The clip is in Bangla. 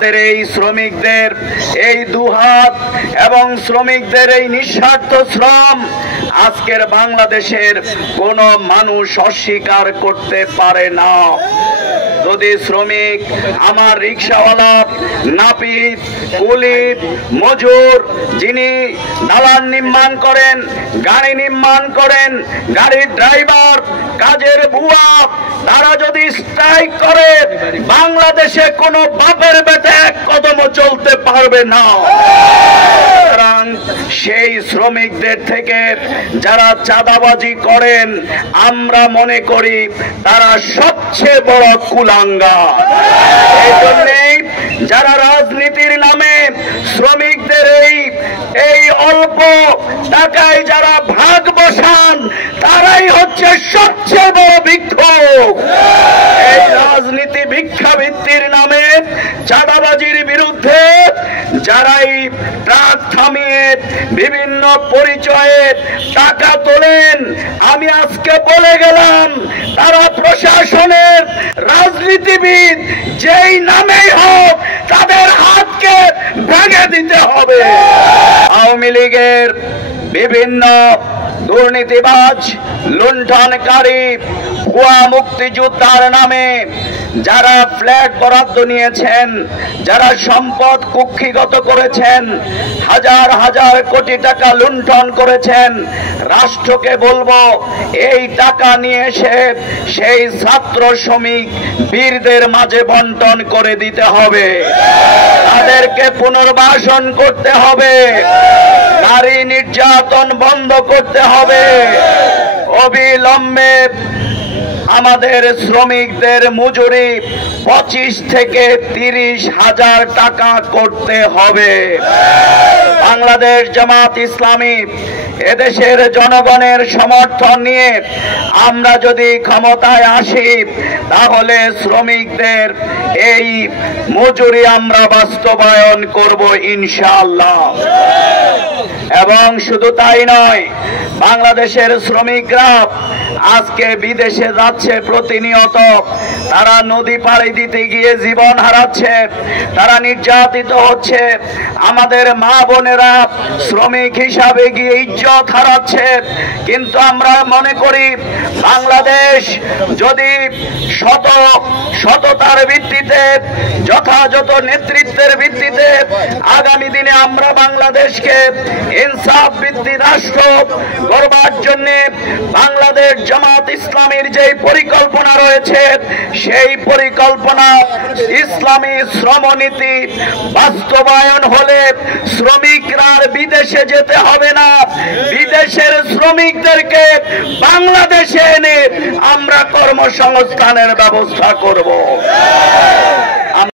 এই শ্রমিকদের এই দুহাত এবং শ্রমিকদের এই নিঃস্বার্থ শ্রম আজকের বাংলাদেশের কোন মানুষ অস্বীকার করতে পারে না। যদি শ্রমিক আমার রিকশাওয়ালা, নাপিত, কুলি, মজুর, যিনি দালান নির্মাণ করেন, গাড়ি নির্মাণ করেন, গাড়ির ড্রাইভার, কাজের বুয়া, তারা যদি স্ট্রাইক করে বাংলাদেশে কোনো বাপের বেটা এক কদমও চলতে পারবে না। সেই শ্রমিকদের থেকে যারা চাঁদাবাজি করেন আমরা মনে করি তারা সবচেয়ে বড় কুলাঙ্গার। এই জন্যই যারা রাজনীতির নামে শ্রমিকদের এই অল্প টাকায় যারা ভাগ বসান তারাই হচ্ছে সবচেয়ে বড় ভিক্ষুক। এই রাজনীতি ভিক্ষাবৃত্তির নামে চাঁদাবাজির বিরুদ্ধে যারাই ট্রাক থামিয়ে বিভিন্ন পরিচয়ে টাকা তোলেন, আমি আজকে বলে গেলাম তারা প্রশাসনের রাজনীতিবিদ যেই নামেই হোক তাদের হাতকে ভেঙে দিতে হবে। আওয়ামী লীগের বিভিন্ন দুর্নীতিবাজ, লুণ্ঠনকারী, ভুয়া মুক্তিযোদ্ধার নামে যারা ফ্ল্যাট বরাদ্দ নিয়েছেন, যারা সম্পদ কুক্ষিগত করেছেন, হাজার হাজার কোটি টাকা লুণ্ঠন করেছেন, রাষ্ট্রকে বলবো এই টাকা নিয়ে এসে সেই ছাত্র শ্রমিক বীরদের মাঝে বন্টন করে দিতে হবে, তাদেরকে পুনর্বাসন করতে হবে, নারী নির্যাতন বন্ধ করতে হবে, অবিলম্বে আমাদের শ্রমিকদের মজুরি 25 থেকে 30 হাজার টাকা করতে হবে। বাংলাদেশ জামাত ইসলামী এদেশের জনগণের সমর্থন নিয়ে আমরা যদি ক্ষমতায় আসি তাহলে শ্রমিকদের এই মজুরি আমরা বাস্তবায়ন করব ইনশাআল্লাহ। এবং শুধু তাই নয়, বাংলাদেশের শ্রমিকরা আজকে বিদেশে যাচ্ছে প্রতিনিয়ত, তারা নদী পাড়ি দিতে গিয়ে জীবন হারাচ্ছে, তারা নির্যাতিত হচ্ছে, আমাদের মা বোনেরা শ্রমিক হিসাবে গিয়ে ইজ্জত হারাচ্ছে। কিন্তু আমরা মনে করি বাংলাদেশ যদি সততার ভিত্তিতে, যথাযথ নেতৃত্বের ভিত্তিতে আগামী দিনে আমরা বাংলাদেশকে ইনসাফ ভিত্তিক রাষ্ট্র গড়বার জন্য বাংলাদেশ জামাত ইসলামীর যে পরিকল্পনা রয়েছে সেই পরিকল্পনা ইসলামী শ্রমনীতি বাস্তবায়ন হলে শ্রমিকরা বিদেশে যেতে হবে না, বিদেশের শ্রমিকদেরকে বাংলাদেশে এনে আমরা কর্মসংস্থানের ব্যবস্থা করব।